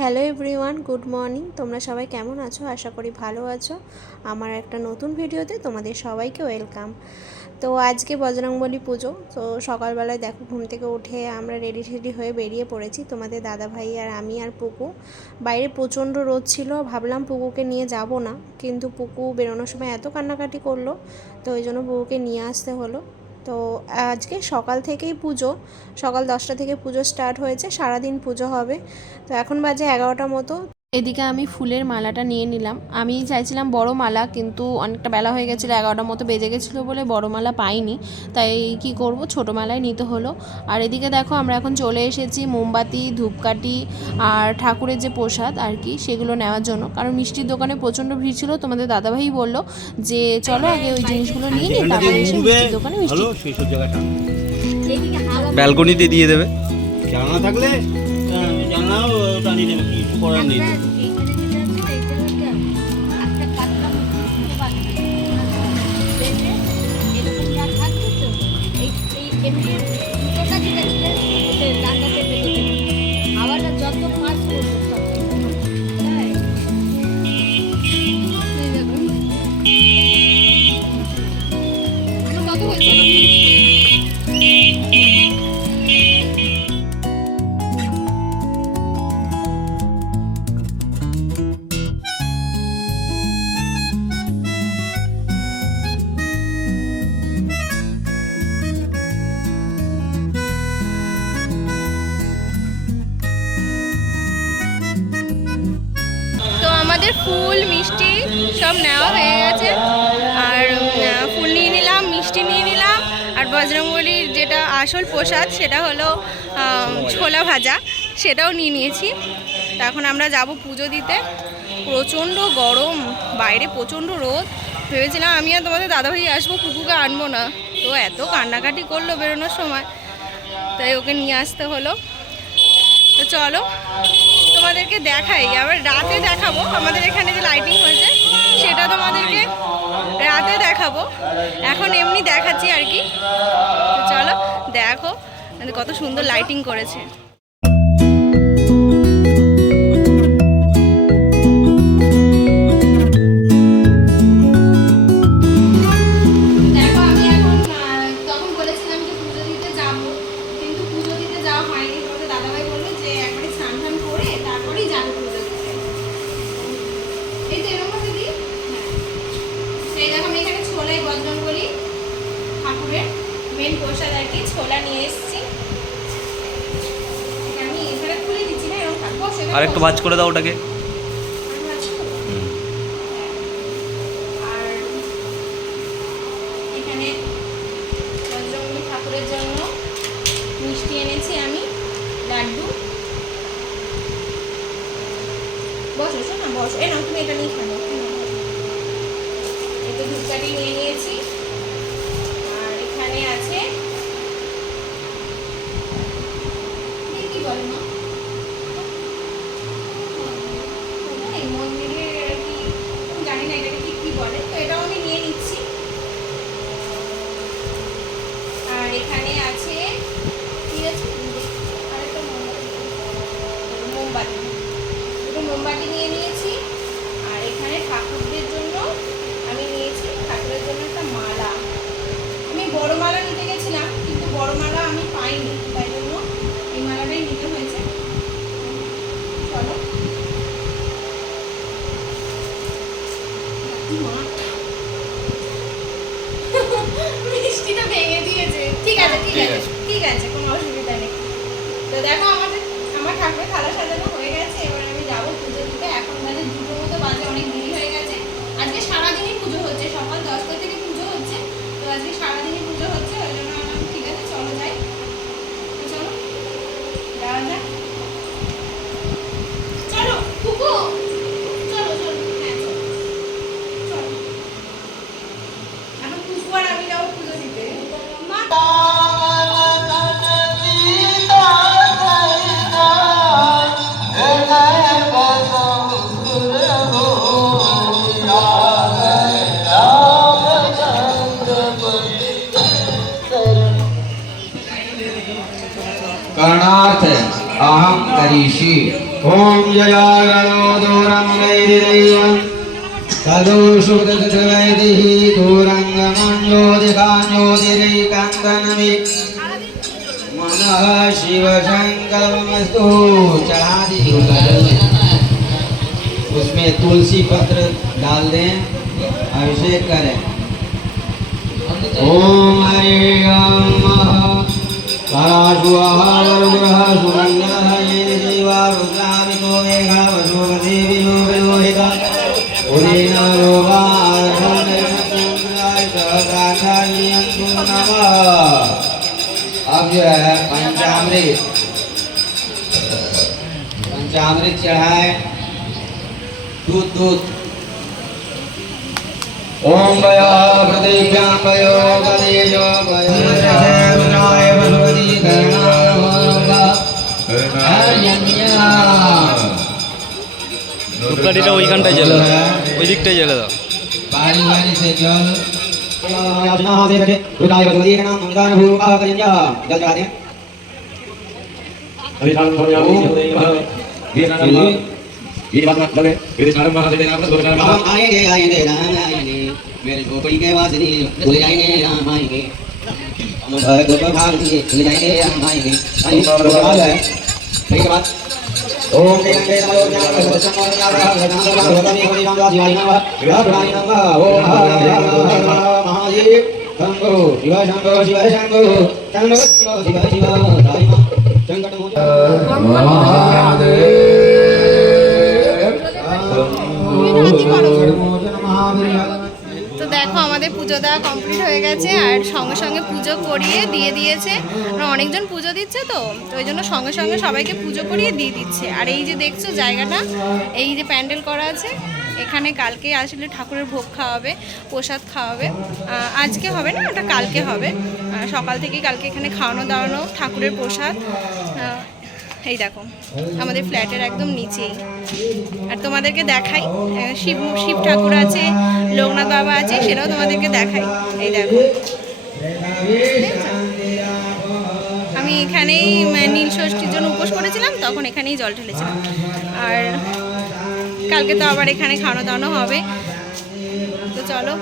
Hello everyone, good morning. তোমরা সবাই কেমন আছো? আশা করি ভালো আছো। আমার একটা নতুন ভিডিওতে তোমাদের সবাইকে ওয়েলকাম। তো আজকে বজরংবলী পুজো। তো সকালবেলায় দেখো ঘুম থেকে উঠে আমরা রেডি টেডি হয়ে বেরিয়ে পড়েছি, তোমাদের দাদা ভাই আর আমি আর পুকু। বাইরে প্রচণ্ড রোদ ছিল, ভাবলাম পুকুকে নিয়ে যাব না, কিন্তু পুকু বেরোনোর সময় এত কান্নাকাটি করলো, তো ওই জন্য পুকুকে নিয়ে আসতে হলো। তো আজকে সকাল থেকেই পুজো, সকাল 10টা থেকে পুজো স্টার্ট হয়েছে, সারাদিন পুজো হবে। তো এখন বাজে 11টা মতো। এদিকে আমি ফুলের মালাটা নিয়ে নিলাম। আমি চাইছিলাম বড় মালা, কিন্তু অনেকটা বেলা হয়ে গেছিলো, 11টার মতো বেজে গেছিলো বলে বড় মালা পাইনি। তাই কি করব, ছোটো মালাই নিতে হলো। আর এদিকে দেখো আমরা এখন চলে এসেছি মোমবাতি, ধূপকাঠি আর ঠাকুরের যে প্রসাদ আর কি সেগুলো নেওয়ার জন্য, কারণ মিষ্টির দোকানে প্রচণ্ড ভিড় ছিল। তোমাদের দাদাভাই বললো যে চলো আগে ওই জিনিসগুলো নিয়ে নিই, তারপরে এসে মিষ্টির দোকানে মিষ্টি। ব্যালকনিতে দিয়ে দেবে। জানা থাকলে জানাও টানিয়ে দেবে, কিছু করার নেই। যত মাছ কত হয়েছে? আমাদের ফুল মিষ্টি সব নেওয়া হয়ে গেছে। আর ফুল নিয়ে নিলাম, মিষ্টি নিয়ে নিলাম, আর বজরংবলীর যেটা আসল প্রসাদ সেটা হলো ছোলা ভাজা, সেটাও নিয়ে নিয়েছি। তো এখন আমরা যাব পুজো দিতে। প্রচণ্ড গরম, বাইরে প্রচণ্ড রোদ। ভেবেছিলাম আমি আর তোমাদের দাদাভাই আসবো, পুকুকে আনবো না, তো এত কান্নাকাটি করলো বেরোনোর সময়, তাই ওকে নিয়ে আসতে হলো। তো চলো তোমাদেরকে দেখাই, আবার রাতে দেখাবো। আমাদের এখানে যে লাইটিং হয়েছে সেটা তোমাদেরকে রাতে দেখাবো, এখন এমনি দেখাচ্ছি আর কি। তো চলো দেখো কত সুন্দর লাইটিং করেছে। বজরংবলী ঠাকুরের মেন প্রসাদ আর কি, ছোলা নিয়ে এসেছি। আমি এখানে খুলে দিচ্ছি না, এরকম থাকবো। আর একটু ভাজ করে দাও ওটাকে। আর এখানে বজরংবলী ঠাকুরের জন্য মিষ্টি এনেছি আমি, লাড্ডু। বসো শোনো, বসো। এই নাও, তুমি এটা নিয়ে খাবো। একটু ধূপকাঠি নিয়ে নিয়েছি। আর এখানে আছে কি বলে না, মন্দিরে কি জানি না এটাকে ঠিক কি বলে, তো এটাও আমি নিয়ে নিচ্ছি। আর এখানে আছে কি আছে, আরেকটা মোমবাতি, দুটো মোমবাতি নিয়ে নিয়েছি। আর এখানে ঠাকুরদের জন্য আমি নিয়েছি, ঠাকুরের জন্য একটা মালা। আমি বড় মালা নিতে গেছিলাম, কিন্তু বড় মালা আমি পাইনি, তাই জন্য এই মালাটাই নিতে হয়েছে। চলো মিষ্টিটা ভেঙে দিয়েছে। ঠিক আছে ঠিক আছে ঠিক আছে, কোনো অসুবিধা নেই। তো দেখো আমার ঠাকুরের থালা সাজানো হয়ে গেছে। এবার আমি যাবো পুজো দিতে। এখন বাজে 2টো মতো বাজে, অনেক দেরি হয়ে গেছে। আজকে সারাদিনই পুজো হচ্ছে, সকাল 10টা থেকে পুজো হচ্ছে। তো আজকে সারাদিনই পুজো হচ্ছে, ওই জন্য আমার ঠিক আছে চলো যাই। চলো যাওয়া যাক। চলো কুকু, চলো চলো, হ্যাঁ চলো চলো। এখন কুকু আর আমি যাবো পুজো দিতে। মা करणार्थ अहम करिष्ये। ॐ जयागणो दूरं वैरिदैवं तदुषुदवैदिः दूरङ्गमञ्जोतिकाञ्जोतिरैकान्तनमि मनः शिवशङ्करमस्तु। चढ़ा दीजिए, उसमें तुलसी पत्र डाल दें, अभिषेक करें। ओम हरे राम पराशुः वरुणः सुमङ्गलः येन जीवा रुद्रावितो मेघा वसुमती विलोहिता उदेन लोभार्धनैर्मचन्द्राय सहदाचार्यन्तु नमः। अब जो है पंचामृत चढ़ाए, दूध ओम वयो प्रतीभ्यां वयो गदेयो वयो रुद्राय भगवती ধূপকাঠিটা ওইখানটায় জ্বেলে দাও, ওই দিকটায় জ্বেলে দাও। बारी बारी से जल रुद्राय भगवती नाम मंगल भूपा कन्या जल चढ़ा दें। आएंगे मेरे झोपड़ी के वासनी भूल जाएंगे राम आएंगे, हम घर को भाग दिए भूल जाएंगे राम आएंगे। ठीक है बात। ओम देवते नमो ज्ञान समर्पण भगवानी हरि राम शिवाय नमः भगवानी नमः। ओम महादेव शंभो शिव शंभो शिव शंभो शंभो शिव शिव राम संकट তো দেখো আমাদের পুজো দেওয়া কমপ্লিট হয়ে গেছে, আর সঙ্গে সঙ্গে পুজো করিয়ে দিয়ে দিয়েছে। আর অনেকজন পুজো দিচ্ছে, তো ওই জন্য সঙ্গে সঙ্গে সবাইকে পুজো করিয়ে দিয়ে দিচ্ছে। আর এই যে দেখছো জায়গাটা, এই যে প্যান্ডেল করা আছে, এখানে কালকে আসলে ঠাকুরের ভোগ খাওয়াবে, প্রসাদ খাওয়াবে। আজকে হবে না, ওটা কালকে হবে। সকাল থেকে কালকে এখানে খাওয়ানো দাওয়ানো, ঠাকুরের প্রসাদ। এই দেখো আমাদের ফ্ল্যাটের একদম নিচেই। আর তোমাদেরকে দেখাই, শিব ঠাকুর আছে, লোকনাথ বাবা আছে, সেটাও তোমাদেরকে দেখাই। এই দেখো আমি এখানেই নীল ষষ্ঠীর জন্য উপোস করেছিলাম, তখন এখানেই জল ঢেলেছিলাম। আর কালকে তো আবার এখানে খাওয়ানো দাওয়ানো হবে। তো চলো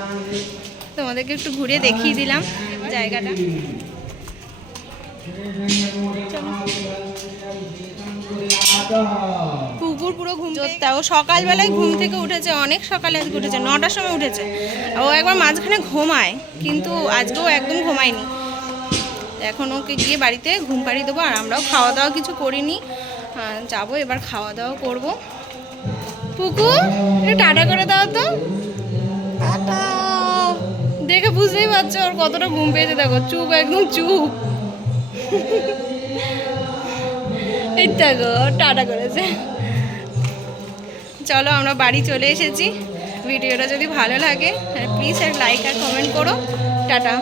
তোমাদেরকে একটু ঘুরে দেখিয়ে দিলাম জায়গাটা। কুকুর পুরো ঘুম, ও সকালবেলায় ঘুম থেকে উঠেছে, অনেক সকালে আজকে উঠেছে, 9টার সময় উঠেছে। ও একবার মাঝখানে ঘুমায়, কিন্তু আজকেও একদম ঘুমায়নি। এখন ওকে গিয়ে বাড়িতে ঘুম পাড়িয়ে দেবো। আর আমরাও খাওয়া দাওয়া কিছু করিনি, যাবো এবার খাওয়া দাওয়া করবো। পুকুর একটু টাটা করে দাও তো, টাটা। দেখে বুঝতেই পারছো ওর কতটা ঘুম পেয়েছে, দেখো চুপ, একদম চুপ। এই দেখো টাটা করেছে। চলো আমরা বাড়ি চলে এসেছি। ভিডিওটা যদি ভালো লাগে প্লিজ এক লাইক আর কমেন্ট করো। টাটা।